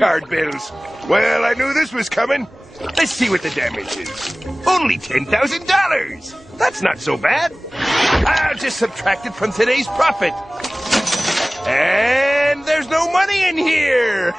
Card bills. Well, I knew this was coming. Let's see what the damage is. Only $10,000. That's not so bad. I'll just subtract it from today's profit. And there's no money in here.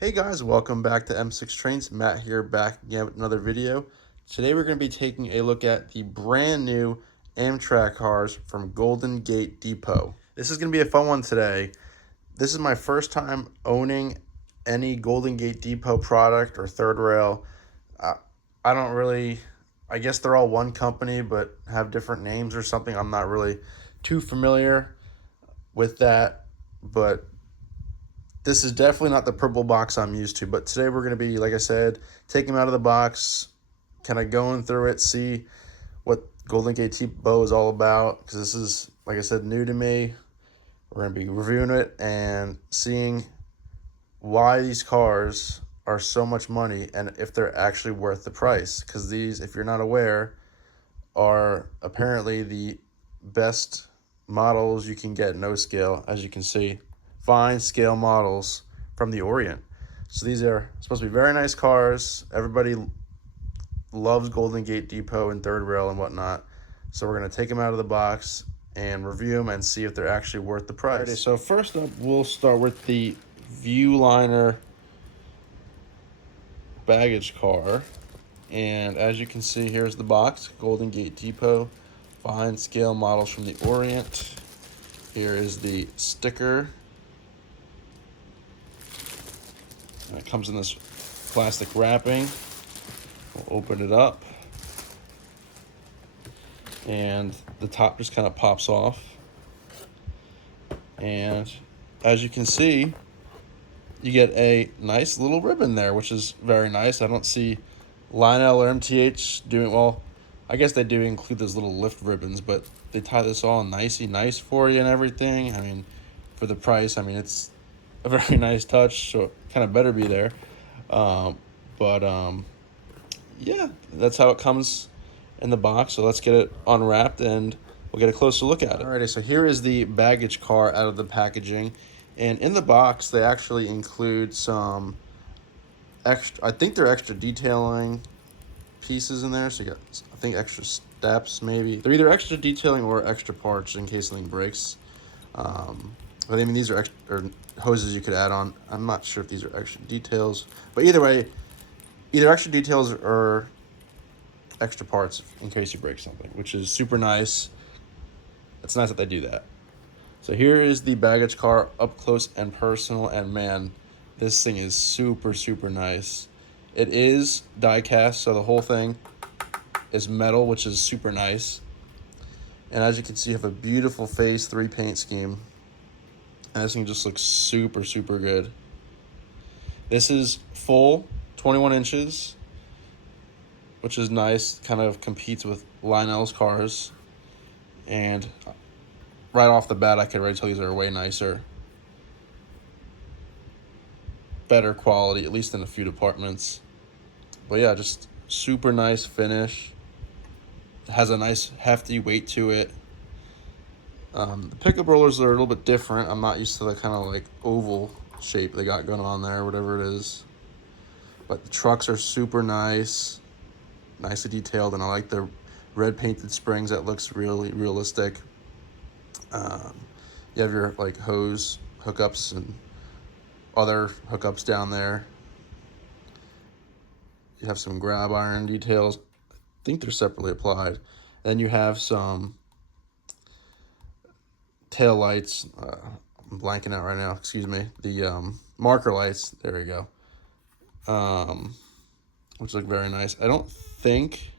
Hey guys, welcome back to M6 Trains. Matt here, back again with another video. Today we're going to be taking a look at the brand new Amtrak cars from Golden Gate Depot. This is going to be a fun one today. This is my first time owning any Golden Gate Depot product or third rail. I don't really, I guess they're all one company but have different names or something. I'm not really too familiar with that, but this is definitely not the purple box I'm used to. But today we're going to be, like I said, taking them out of the box, kind of going through it, see what Golden Gate Depot is all about, because this is, like I said, new to me. We're going to be reviewing it and seeing why these cars are so much money and if they're actually worth the price. Because these, if you're not aware, are apparently the best models you can get no scale, as you can see. Fine scale models from the Orient. So these are supposed to be very nice cars. Everybody loves Golden Gate Depot and third rail and whatnot. So we're going to take them out of the box and review them and see if they're actually worth the price. Alrighty, so first up, we'll start with the Viewliner baggage car. And as you can see, here's the box. Golden Gate Depot, fine scale models from the Orient. Here is the sticker. And it comes in this plastic wrapping. We'll open it up. And the top just kind of pops off. And as you can see, you get a nice little ribbon there, which is very nice. I don't see Lionel or MTH doing, well, I guess they do include those little lift ribbons, but they tie this all nicey nice for you and everything. I mean, for the price, I mean, it's a very nice touch, so it kind of better be there. Yeah, that's how it comes in the box. So let's get it unwrapped and we'll get a closer look at it. Alrighty, so here is the baggage car out of the packaging. And in the box, they actually include some extra, I think they're extra detailing pieces in there. So you got, I think, extra steps maybe. They're either extra detailing or extra parts in case something breaks. But I mean, these are extra, or hoses you could add on. I'm not sure if these are extra details, but either way, either extra details or extra parts in case you break something, which is super nice. It's nice that they do that. So here is the baggage car up close and personal, and man, this thing is super, super nice. It is die cast, so the whole thing is metal, which is super nice. And as you can see, you have a beautiful phase 3 paint scheme. And this thing just looks super, super good. This is full 21 inches, which is nice. Kind of competes with Lionel's cars. And right off the bat, I can already tell these are way nicer. Better quality, at least in a few departments. But yeah, just super nice finish. It has a nice hefty weight to it. The pickup rollers are a little bit different. I'm not used to the kind of like oval shape they got going on there, whatever it is. But the trucks are super nice, nicely detailed, and I like the red painted springs. That looks really realistic. You have your like hose hookups and other hookups down there. You have some grab iron details. I think they're separately applied. Then you have some tail lights. I'm blanking out right now, excuse me. The marker lights, there we go. Which look very nice. I don't think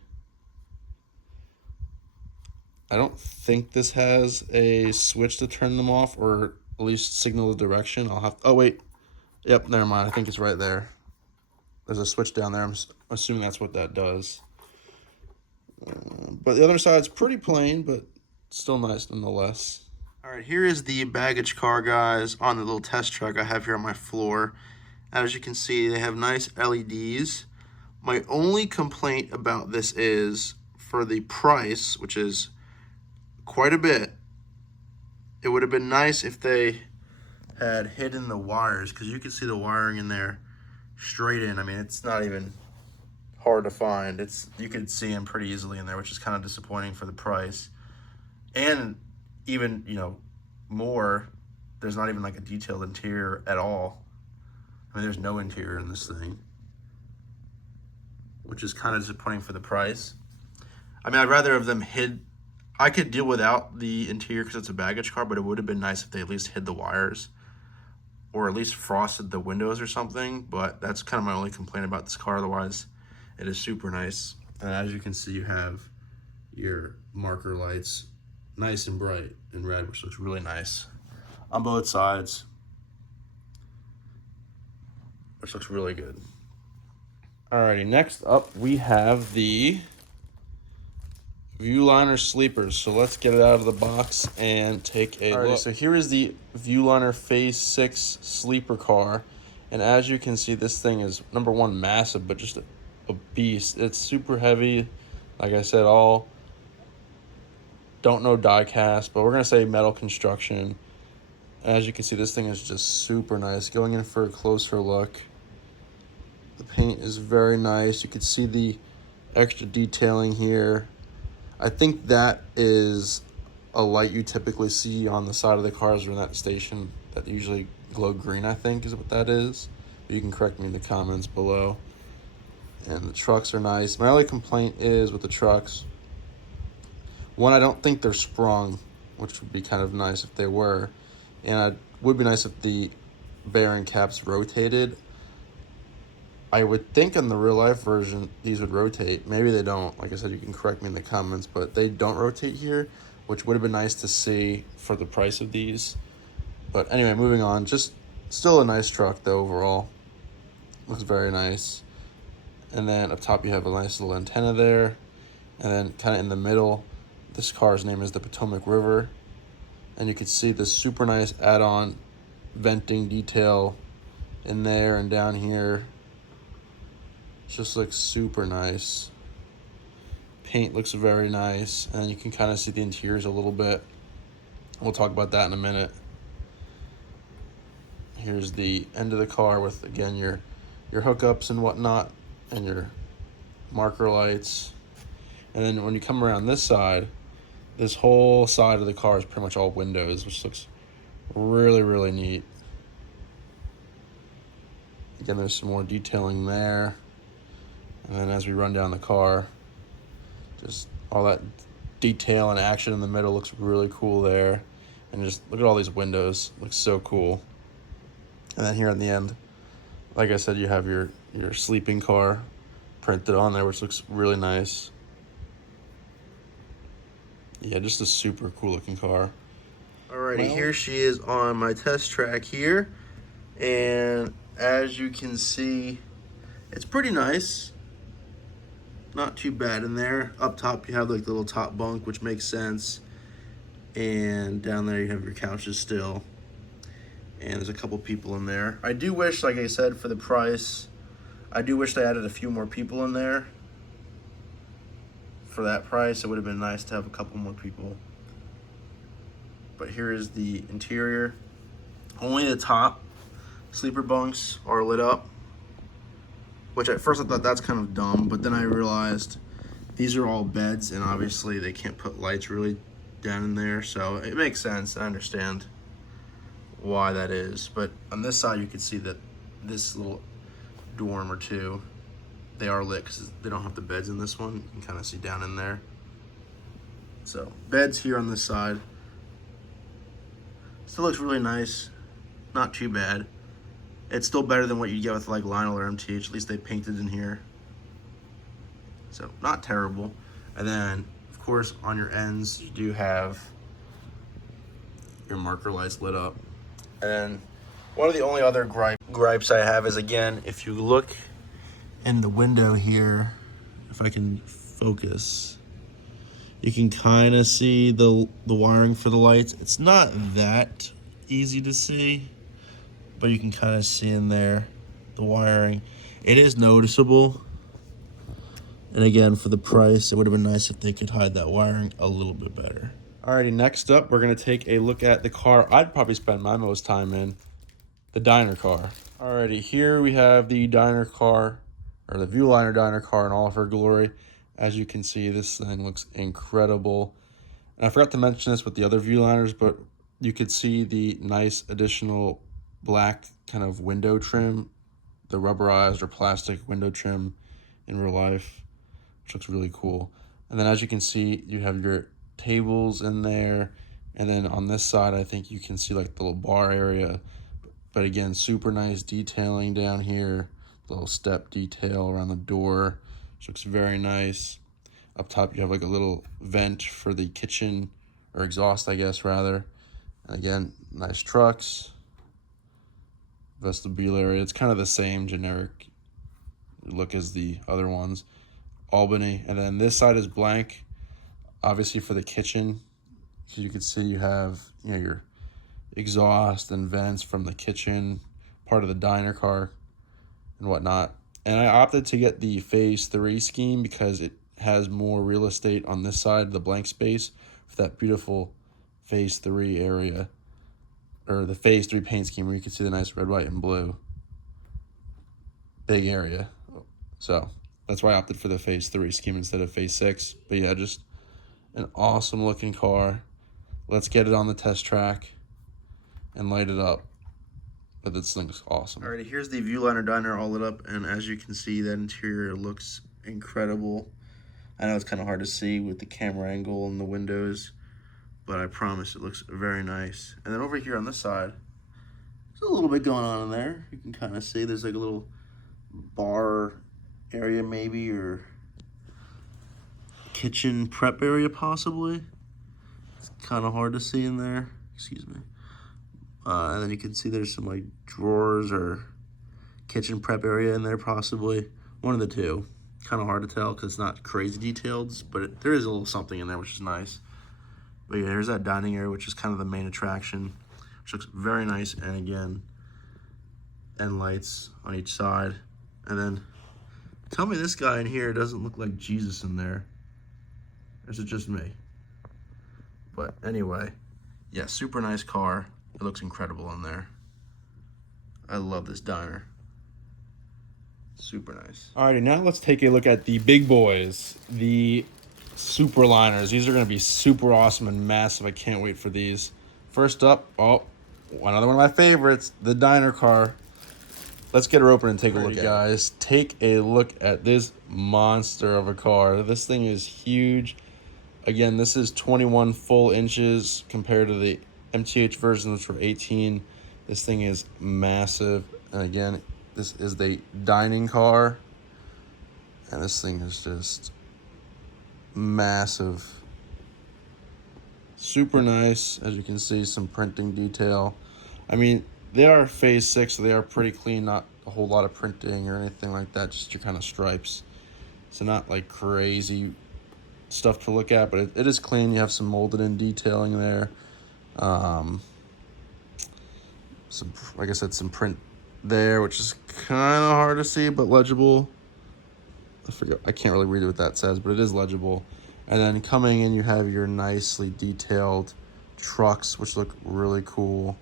this has a switch to turn them off, or at least signal the direction. I'll have, oh wait, yep, never mind. I think it's right there. There's a switch down there. I'm assuming that's what that does. But the other side's pretty plain, but still nice nonetheless. All right, here is the baggage car, guys, on the little test truck I have here on my floor. As you can see, they have nice LEDs. My only complaint about this is for the price, which is quite a bit. It would have been nice if they had hidden the wires, because you can see the wiring in there straight in. I mean, it's not even hard to find. You could see them pretty easily in there, which is kind of disappointing for the price. And even, you know, more, there's not even like a detailed interior at all. I mean, there's no interior in this thing, which is kind of disappointing for the price. I mean, I'd rather have them hid. I could deal without the interior because it's a baggage car, but it would have been nice if they at least hid the wires or at least frosted the windows or something. But that's kind of my only complaint about this car. Otherwise, it is super nice. And as you can see, you have your marker lights nice and bright in red, which looks really nice on both sides, which looks really good. Alrighty, next up we have the Viewliner sleepers. So let's get it out of the box and take a look. So here is the Viewliner Phase 6 sleeper car. And as you can see, this thing is, number one, massive, but just a beast. It's super heavy. Like I said, don't know die cast, but we're going to say metal construction. As you can see, this thing is just super nice. Going in for a closer look, the paint is very nice. You can see the extra detailing here. I think that is a light you typically see on the side of the cars or in that station that usually glow green, I think is what that is. But you can correct me in the comments below. And the trucks are nice. My only complaint is with the trucks, one, I don't think they're sprung, which would be kind of nice if they were. And it would be nice if the bearing caps rotated. I would think in the real life version these would rotate. Maybe they don't. Like I said, you can correct me in the comments, but they don't rotate here, which would have been nice to see for the price of these. But anyway, moving on. Just still a nice truck though overall. Looks very nice. And then up top you have a nice little antenna there. And then kind of in the middle, this car's name is the Potomac River. And you can see this super nice add-on venting detail in there and down here. Just looks super nice. Paint looks very nice, and you can kind of see the interiors a little bit. We'll talk about that in a minute. Here's the end of the car with, again, your hookups and whatnot, and your marker lights. And then when you come around this side, this whole side of the car is pretty much all windows, which looks really, really neat. Again, there's some more detailing there. And then as we run down the car, just all that detail and action in the middle looks really cool there. And just look at all these windows, looks so cool. And then here at the end, like I said, you have your sleeping car printed on there, which looks really nice. Yeah, just a super cool looking car. Alrighty, here she is on my test track here. And as you can see, it's pretty nice. Not too bad in there. Up top you have like the little top bunk, which makes sense. And down there you have your couches still. And there's a couple people in there. I do wish, like I said, for the price, I do wish they added a few more people in there. For that price, it would have been nice to have a couple more people. But here is the interior. Only the top sleeper bunks are lit up, which at first I thought that's kind of dumb, but then I realized these are all beds, and obviously they can't put lights really down in there, so it makes sense. I understand why that is. But on this side, you can see that this little dorm or two, they are lit because they don't have the beds in this one. You can kind of see down in there. So beds here on this side. Still looks really nice. Not too bad. It's still better than what you get with like Lionel or MTH. At least they painted in here. So not terrible. And then of course on your ends you do have your marker lights lit up. And then one of the only other gripes I have is, again, if you look in the window here, if I can focus, you can kind of see the wiring for the lights. It's not that easy to see, but you can kind of see in there. the wiring. It is noticeable. And again, for the price, it would have been nice if they could hide that wiring a little bit better. Alrighty, next up, we're going to take a look at the car I'd probably spend my most time in, the diner car. Alrighty, here we have the diner car, or the Viewliner diner car in all of her glory. As you can see, this thing looks incredible. And I forgot to mention this with the other Viewliners, but you could see the nice additional black kind of window trim, the rubberized or plastic window trim in real life, which looks really cool. And then as you can see, you have your tables in there. And then on this side, I think you can see like the little bar area. But again, super nice detailing down here. Little step detail around the door, which looks very nice. Up top, you have like a little vent for the kitchen, or exhaust, I guess, rather. And again, nice trucks. Vestibule area. It's kind of the same generic look as the other ones. Albany. And then this side is blank, obviously for the kitchen. So you can see you have, you know, your exhaust and vents from the kitchen, part of the diner car and whatnot. And I opted to get the Phase 3 scheme because it has more real estate on this side, the blank space, for that beautiful Phase 3 area, or the Phase 3 paint scheme where you can see the nice red, white, and blue. Big area. So that's why I opted for the Phase 3 scheme instead of Phase 6. But yeah, just an awesome looking car. Let's get it on the test track and light it up. But this thing is awesome. Alrighty, here's the Viewliner diner all lit up, and as you can see, that interior looks incredible. I know it's kind of hard to see with the camera angle and the windows, but I promise it looks very nice. And then over here on this side, there's a little bit going on in there. You can kind of see there's like a little bar area maybe, or kitchen prep area possibly. It's kind of hard to see in there. Excuse me. And then you can see there's some like drawers or kitchen prep area in there possibly. One of the two. Kind of hard to tell because it's not crazy detailed, but there is a little something in there, which is nice. But yeah, here's that dining area, which is kind of the main attraction, which looks very nice. And again, end lights on each side. And then tell me this guy in here doesn't look like Jesus in there. Or is it just me? But anyway, yeah, super nice car. It looks incredible in there. I love this diner. Super nice. Alrighty, now let's take a look at the big boys, the Superliners. These are going to be super awesome and massive. I can't wait for these. First up, oh, another one of my favorites, the diner car. Let's get her open and take a look at it. Guys, take a look at this monster of a car. This thing is huge. Again, this is 21 full inches compared to the MTH version, which were 18. This thing is massive. And again, this is the dining car. And this thing is just massive. Super nice. As you can see, some printing detail. I mean, they are Phase 6, so they are pretty clean. Not a whole lot of printing or anything like that. Just your kind of stripes. So not like crazy stuff to look at, but it is clean. You have some molded in detailing there. Some, like I said, some print there, which is kind of hard to see, but legible. I can't really read what that says, but it is legible. And then coming in, you have your nicely detailed trucks, which look really cool.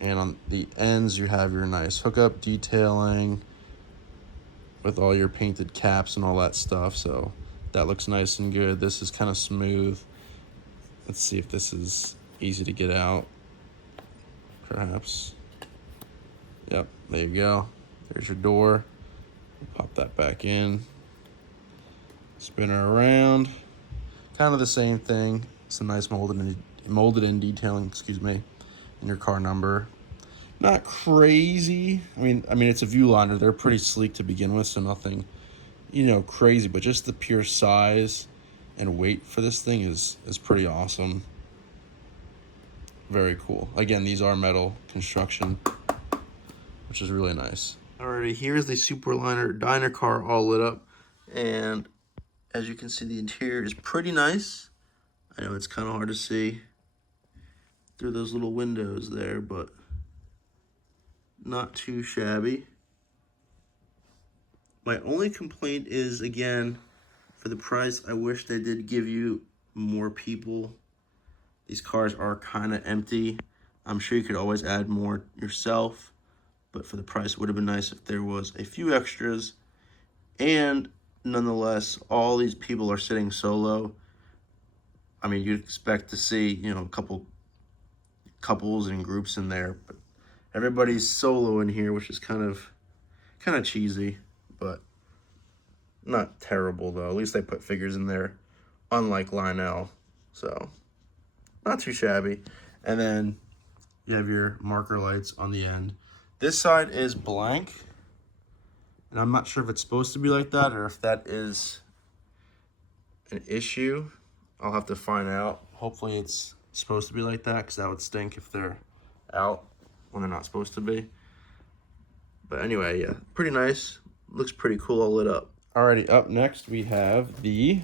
And on the ends, you have your nice hookup detailing with all your painted caps and all that stuff. So that looks nice and good. This is kind of smooth. Let's see if this is easy to get out. Perhaps. Yep, there you go. There's your door. Pop that back in. Spin her around. Kind of the same thing. Some nice molded in detailing, excuse me, in your car number. Not crazy. I mean it's a Viewliner. They're pretty sleek to begin with, so nothing, crazy, but just the pure size and weight for this thing is pretty awesome. Very cool. Again, these are metal construction, which is really nice. Alrighty, here's the Superliner diner car all lit up, and as you can see, the interior is pretty nice. I know it's kind of hard to see through those little windows there, but Not too shabby. My only complaint is, again, for the price, I wish they did give you more people. These cars are kind of empty. I'm sure you could always add more yourself, but for the price, it would have been nice if there was a few extras. And nonetheless, all these people are sitting solo. I mean, you'd expect to see, you know, a couple couples and groups in there, but everybody's solo in here, which is kind of cheesy, but not terrible though. At least they put figures in there, unlike Lionel, so not too shabby. And then you have your marker lights on the end. This side is blank, and I'm not sure if it's supposed to be like that or if that is an issue. I'll have to find out. Hopefully it's supposed to be like that, because that would stink if they're out when they're not supposed to be. But anyway, yeah, pretty nice. Looks pretty cool all lit up. Alrighty, up next we have the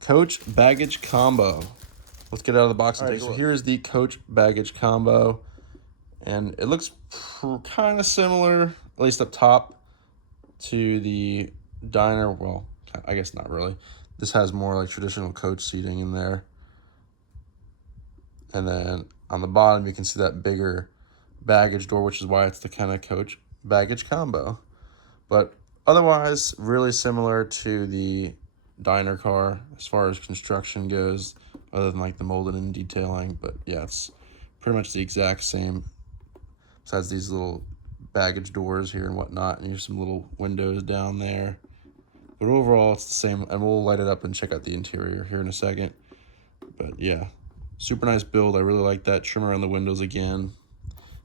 Coach Baggage Combo. Let's get out of the box and take a look. So here is the Coach Baggage Combo, and it looks kind of similar, at least up top, to the diner. Well, I guess not really. This has more like traditional coach seating in there. And then on the bottom, you can see that bigger baggage door, which is why it's the kind of Coach Baggage Combo. But otherwise, really similar to the diner car as far as construction goes, other than like the molded in detailing. But yeah, it's pretty much the exact same, besides these little baggage doors here and whatnot, and you have some little windows down there. But overall, it's the same, and we'll light it up and check out the interior here in a second. But yeah, super nice build. I really like that trim around the windows again.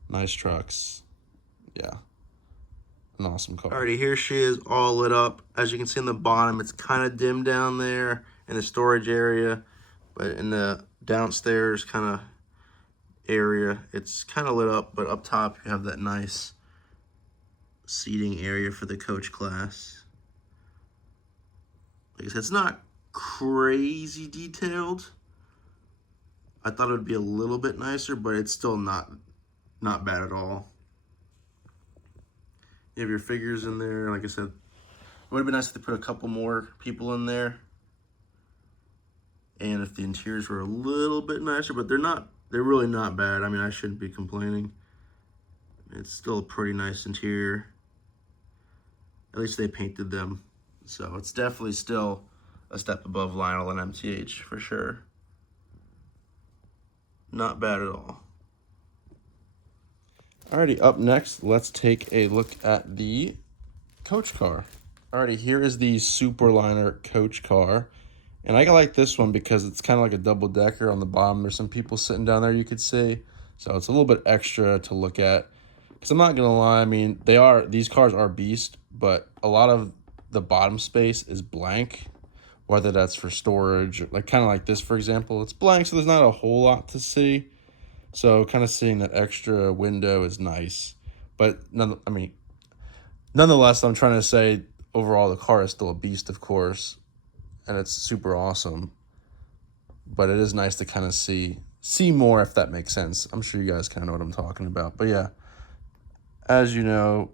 Nice trucks. Yeah, an awesome car. Alrighty, here she is all lit up. As you can see in the bottom, it's kind of dim down there in the storage area, but in the downstairs kind of area, it's kind of lit up. But up top, you have that nice seating area for the coach class. Like I said, it's not crazy detailed. I thought it would be a little bit nicer, but it's still not bad at all. You have your figures in there. Like I said, it would have been nice if they put a couple more people in there, and if the interiors were a little bit nicer, but they're really not bad. I mean, I shouldn't be complaining. It's still a pretty nice interior. At least they painted them. So it's definitely still a step above Lionel and MTH for sure. Not bad at all. Alrighty, up next, let's take a look at the coach car. Alrighty, here is the Superliner coach car. And I like this one because it's kind of like a double decker on the bottom. There's some people sitting down there you could see. So it's a little bit extra to look at. Because I'm not going to lie, I mean, these cars are beast, but a lot of the bottom space is blank, whether that's for storage, like kind of like this, for example. It's blank, so there's not a whole lot to see. So kind of seeing that extra window is nice. But, nonetheless, I'm trying to say, overall, the car is still a beast, of course, and it's super awesome. But it is nice to kind of see more, if that makes sense. I'm sure you guys kind of know what I'm talking about. But yeah, as you know,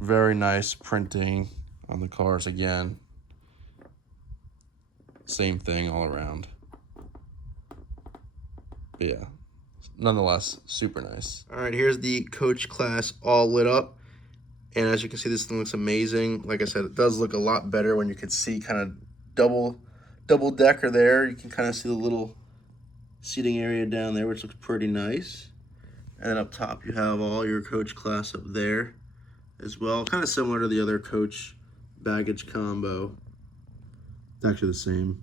very nice printing on the cars again. Same thing all around. But yeah, nonetheless, super nice. All right, here's the coach class all lit up. And as you can see, this thing looks amazing. Like I said, it does look a lot better when you can see kind of double decker there. You can kind of see the little seating area down there, which looks pretty nice. And then up top, you have all your coach class up there as well. Kind of similar to the other coach baggage combo. It's actually the same.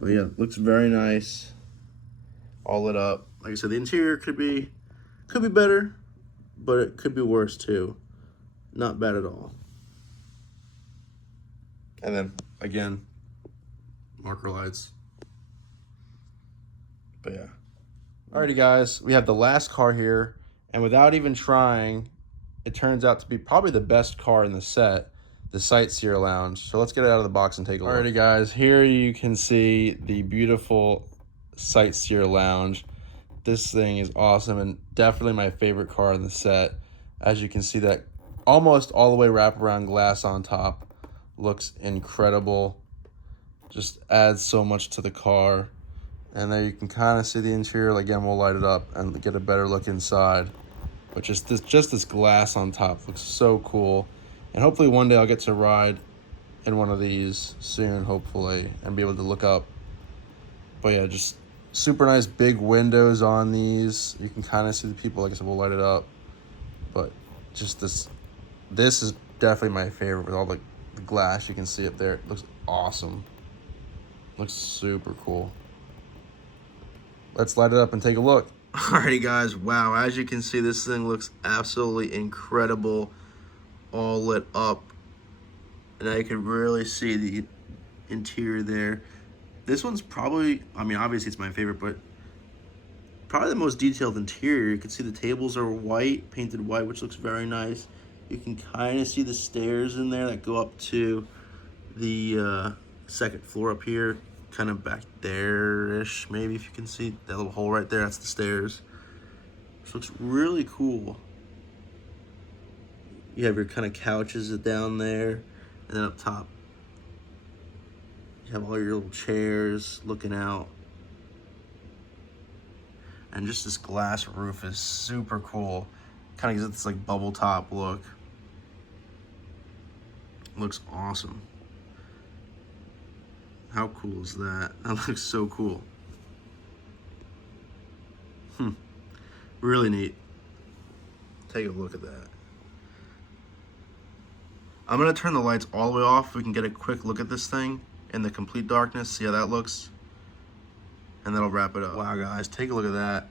But yeah, looks very nice. All lit up. Like I said, the interior could be better, but it could be worse too. Not bad at all. And then again, marker lights. But yeah. Alrighty guys, we have the last car here, and without even trying, it turns out to be probably the best car in the set, the Sightseer Lounge. So let's get it out of the box and take a look. Alrighty guys, here you can see the beautiful Sightseer Lounge. this thing is awesome and definitely my favorite car in the set. As you can see, that almost all the way wraparound glass on top looks incredible. Just adds so much to the car. And there you can kind of see the interior. Again, we'll light it up and get a better look inside. But just this glass on top looks so cool. And hopefully one day I'll get to ride in one of these soon, hopefully, and be able to look up. But yeah, just super nice big windows on these. You can kind of see the people. Like I said, we'll light it up. But just this is definitely my favorite with all the glass you can see up there. It looks awesome. Looks super cool. Let's light it up and take a look. Alrighty guys, wow, as you can see, this thing looks absolutely incredible, all lit up. And I can really see the interior there. This one's probably, I mean, obviously it's my favorite, but probably the most detailed interior. You can see the tables are white, painted white, which looks very nice. You can kind of see the stairs in there that go up to the second floor up here, kind of back there-ish, maybe, if you can see that little hole right there. That's the stairs. This looks really cool. You have your kind of couches down there, and then up top you have all your little chairs looking out. And just this glass roof is super cool. Kind of gives it this like bubble top look. Looks awesome. How cool is that? That looks so cool. Really neat. Take a look at that. I'm gonna turn the lights all the way off. We can get a quick look at this thing in the complete darkness, see how that looks, and that'll wrap it up. Wow guys, take a look at that.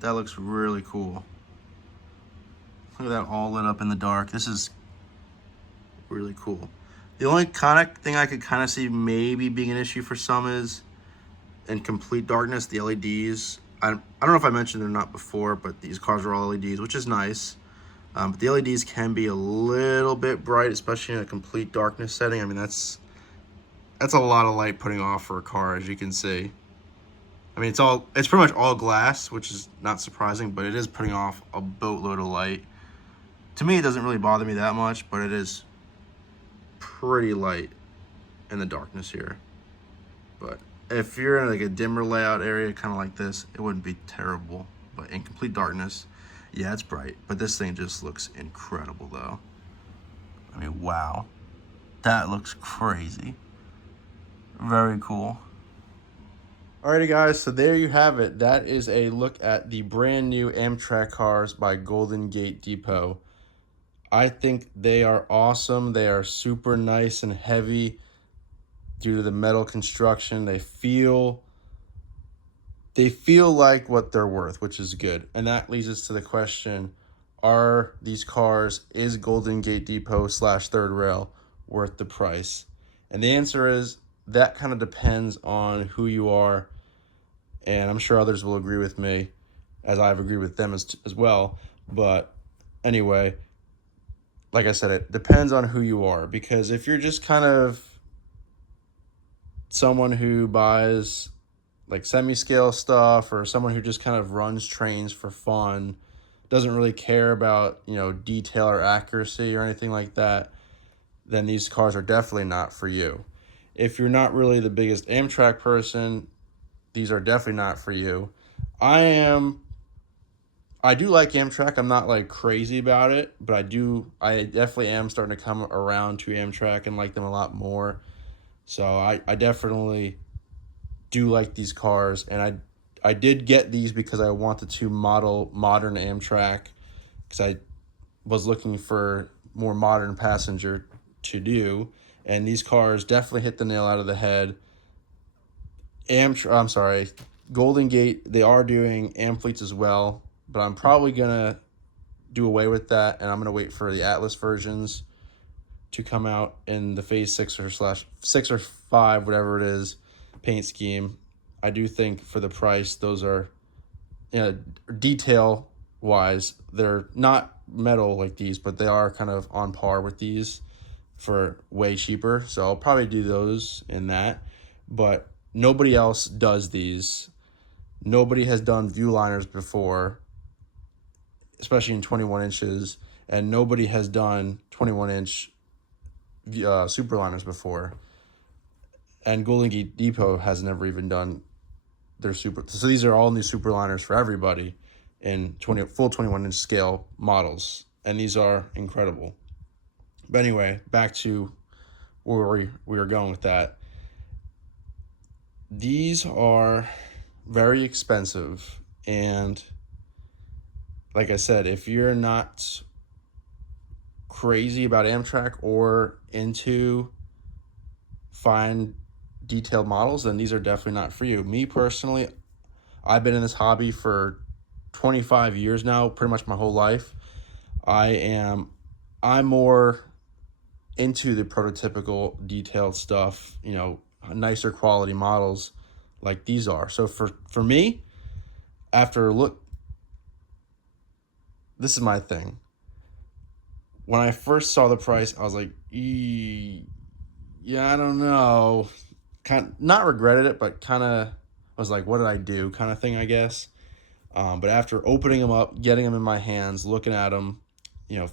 That looks really cool. Look at that all lit up in the dark. This is really cool. The only kind of thing I could kind of see maybe being an issue for some is in complete darkness, the LEDs. I don't know if I mentioned they're not before, but these cars are all LEDs, which is nice. But the LEDs can be a little bit bright, especially in a complete darkness setting. I mean, that's a lot of light putting off for a car, as you can see. I mean, it's pretty much all glass, which is not surprising, but it is putting off a boatload of light. To me, it doesn't really bother me that much, but it is pretty light in the darkness here. But if you're in like a dimmer layout area, kind of like this, it wouldn't be terrible. But in complete darkness, yeah, it's bright. But this thing just looks incredible though. I mean, wow. That looks crazy. Very cool. Alrighty guys, so there you have it. That is a look at the brand new Amtrak cars by Golden Gate Depot. I think they are awesome. They are super nice and heavy due to the metal construction. They feel like what they're worth, which is good. And that leads us to the question, are these cars, is Golden Gate Depot / Third Rail worth the price? And the answer is, that kind of depends on who you are. And I'm sure others will agree with me, as I've agreed with them as well. But anyway, like I said, it depends on who you are. Because if you're just kind of someone who buys like semi-scale stuff, or someone who just kind of runs trains for fun, doesn't really care about, you know, detail or accuracy or anything like that, then these cars are definitely not for you. If you're not really the biggest Amtrak person, these are definitely not for you. I do like Amtrak. I'm not like crazy about it, but I definitely am starting to come around to Amtrak and like them a lot more. So I definitely do like these cars, and I did get these because I wanted to model modern Amtrak, because I was looking for more modern passenger to do, and these cars definitely hit the nail out of the head. Golden Gate, they are doing Amfleets as well, but I'm probably gonna do away with that, and I'm gonna wait for the Atlas versions to come out in the phase 6 or 5, whatever it is, paint scheme. I do think for the price, those are, you know, detail wise, they're not metal like these, but they are kind of on par with these for way cheaper. So I'll probably do those in that, but nobody else does these. Nobody has done Viewliners before, especially in 21 inches, and nobody has done 21-inch Superliners before. And Golden Gate Depot has never even done their super. So these are all new Superliners for everybody in full 21-inch scale models, and these are incredible. But anyway, back to where we were going with that. These are very expensive, and like I said, if you're not crazy about Amtrak or into fine detailed models, then these are definitely not for you. Me personally, I've been in this hobby for 25 years now, pretty much my whole life. I'm more into the prototypical detailed stuff, you know, nicer quality models like these are. So for me, after look, this is my thing. When I first saw the price, I was like, yeah, I don't know. Not regretted it, but kind of was like, what did I do kind of thing, I guess. But after opening them up, getting them in my hands, looking at them, you know,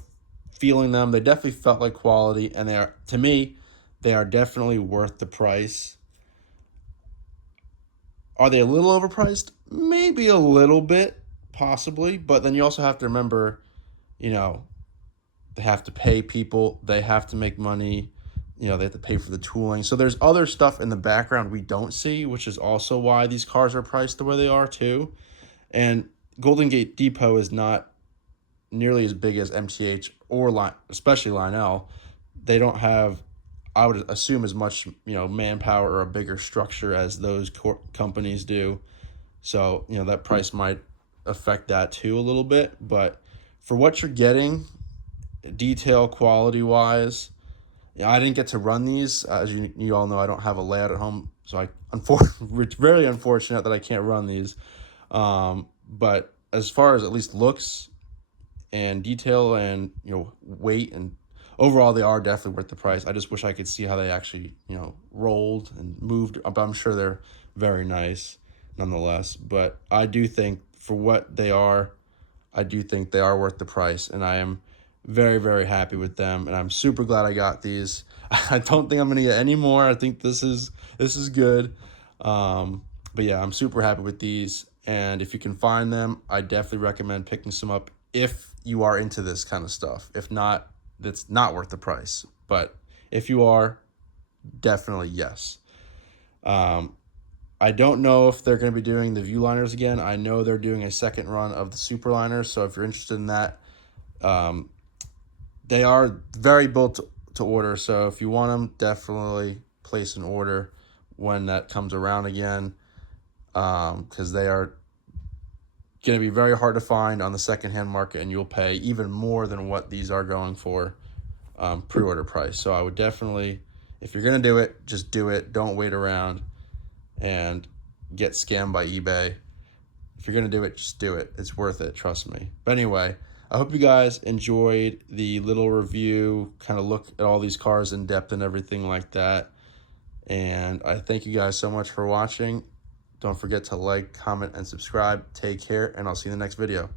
feeling them, they definitely felt like quality, and they are, to me, they are definitely worth the price. Are they a little overpriced? Maybe a little bit, possibly, but then you also have to remember, you know, they have to pay people, they have to make money, you know, they have to pay for the tooling. So there's other stuff in the background we don't see, which is also why these cars are priced the way they are too. And Golden Gate Depot is not nearly as big as MTH or especially Lionel. They don't have, I would assume, as much, you know, manpower or a bigger structure as those companies do. So, you know, that price might affect that too a little bit. But for what you're getting, detail quality wise, I didn't get to run these. As you all know, I don't have a layout at home, so it's very unfortunate that I can't run these. But as far as at least looks and detail and, you know, weight and overall, they are definitely worth the price. I just wish I could see how they actually, you know, rolled and moved. But I'm sure they're very nice nonetheless. But I do think for what they are, I do think they are worth the price, and I am very, very happy with them, and I'm super glad I got these. I don't think I'm gonna get any more. I think this is good. But yeah, I'm super happy with these, and if you can find them, I definitely recommend picking some up if you are into this kind of stuff. If not, that's not worth the price. But if you are, definitely yes. I don't know if they're going to be doing the Viewliners again. I know they're doing a second run of the Superliners, so if you're interested in that, they are very built to order. So if you want them, definitely place an order when that comes around again, because they are going to be very hard to find on the secondhand market, and you'll pay even more than what these are going for pre-order price. So I would definitely, if you're going to do it, just do it. Don't wait around and get scammed by eBay. If you're going to do it, just do it. It's worth it, trust me. But anyway, I hope you guys enjoyed the little review, kind of look at all these cars in depth and everything like that. And I thank you guys so much for watching. Don't forget to like, comment, and subscribe. Take care, and I'll see you in the next video.